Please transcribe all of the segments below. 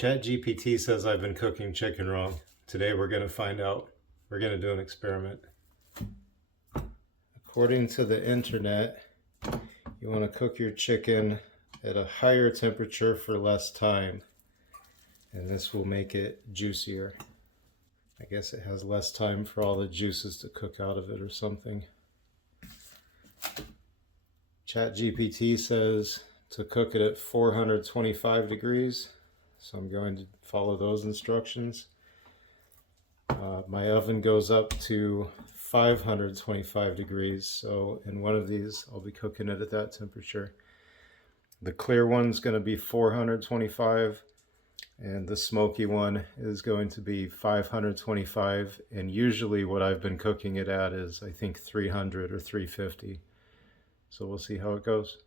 Chat GPT says I've been cooking chicken wrong. Today we're going to find out. We're going to do an experiment. According to the internet, you want to cook your chicken at a higher temperature for less time, and this will make it juicier. I guess it has less time for all the juices to cook out of it or something. Chat GPT says to cook it at 425 degrees, so I'm going to follow those instructions. My oven goes up to 525 degrees, so in one of these I'll be cooking it at that temperature. The clear one's going to be 425, and the smoky one is going to be 525, and usually what I've been cooking it at is I think 300 or 350. So we'll see how it goes.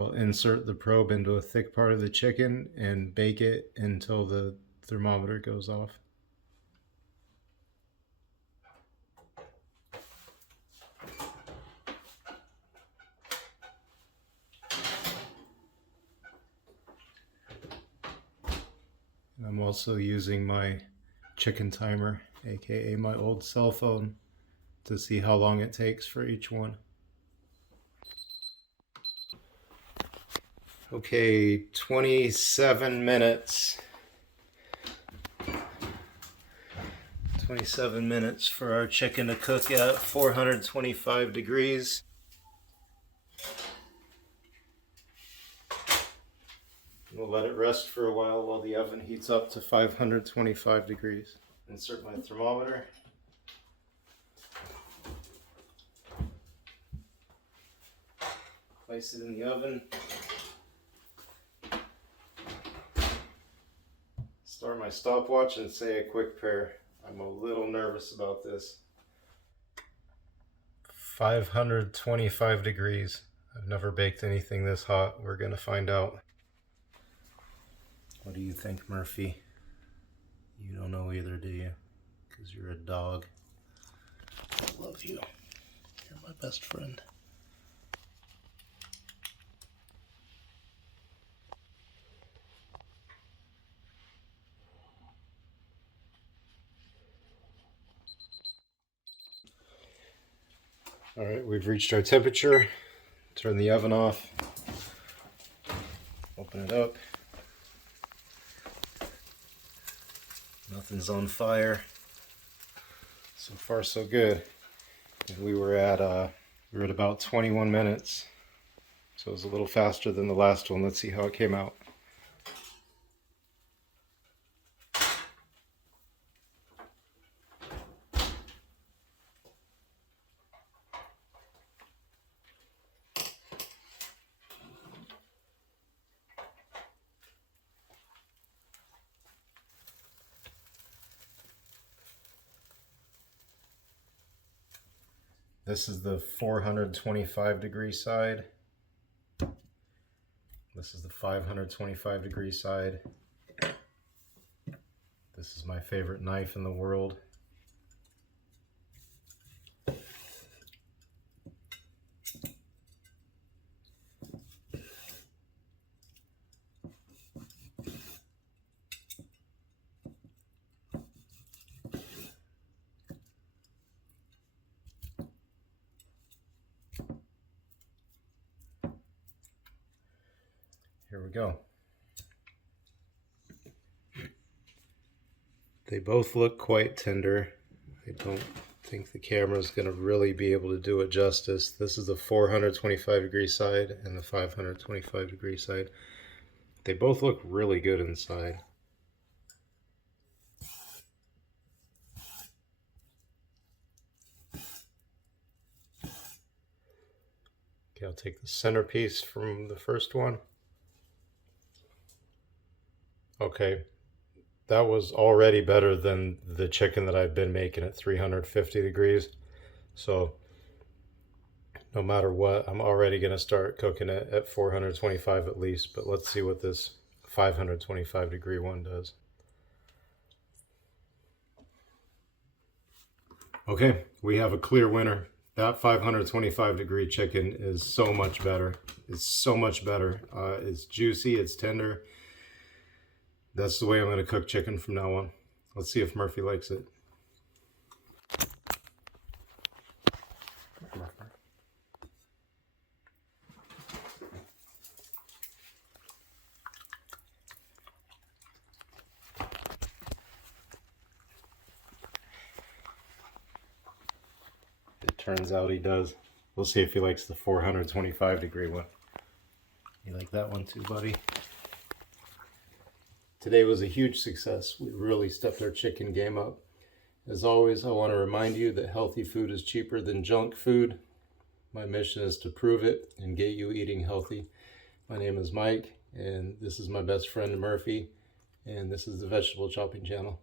I'll insert the probe into a thick part of the chicken and bake it until the thermometer goes off. I'm also using my chicken timer, aka my old cell phone, to see how long it takes for each one. Okay, 27 minutes. 27 minutes for our chicken to cook at 425 degrees. We'll let it rest for a while the oven heats up to 525 degrees. Insert my thermometer. Place it in the oven. Start my stopwatch and say a quick prayer. I'm a little nervous about this. 525 degrees. I've never baked anything this hot. We're gonna find out. What do you think, Murphy? You don't know either, do you? Because you're a dog. I love you. You're my best friend. All right, we've reached our temperature. Turn the oven off. Open it up. Nothing's on fire. So far, so good. And we were at about 21 minutes. So it was a little faster than the last one. Let's see how it came out. This is the 425 degree side. This is the 525 degree side. This is my favorite knife in the world. Here we go. They both look quite tender. I don't think the camera is going to really be able to do it justice. This is the 425 degree side and the 525 degree side. They both look really good inside. Okay, I'll take the centerpiece from the first one. Okay, that was already better than the chicken that I've been making at 350 degrees. So no matter what, I'm already going to start cooking it at 425 at least. But let's see what this 525 degree one does. Okay, we have a clear winner. That 525 degree chicken is so much better. It's so much better. It's juicy, it's tender. That's the way I'm going to cook chicken from now on. Let's see if Murphy likes it. It turns out he does. We'll see if he likes the 425 degree one. You like that one too, buddy? Today was a huge success. We really stepped our chicken game up. As always, I want to remind you that healthy food is cheaper than junk food. My mission is to prove it and get you eating healthy. My name is Mike, and this is my best friend Murphy, and this is the Vegetable Chopping Channel.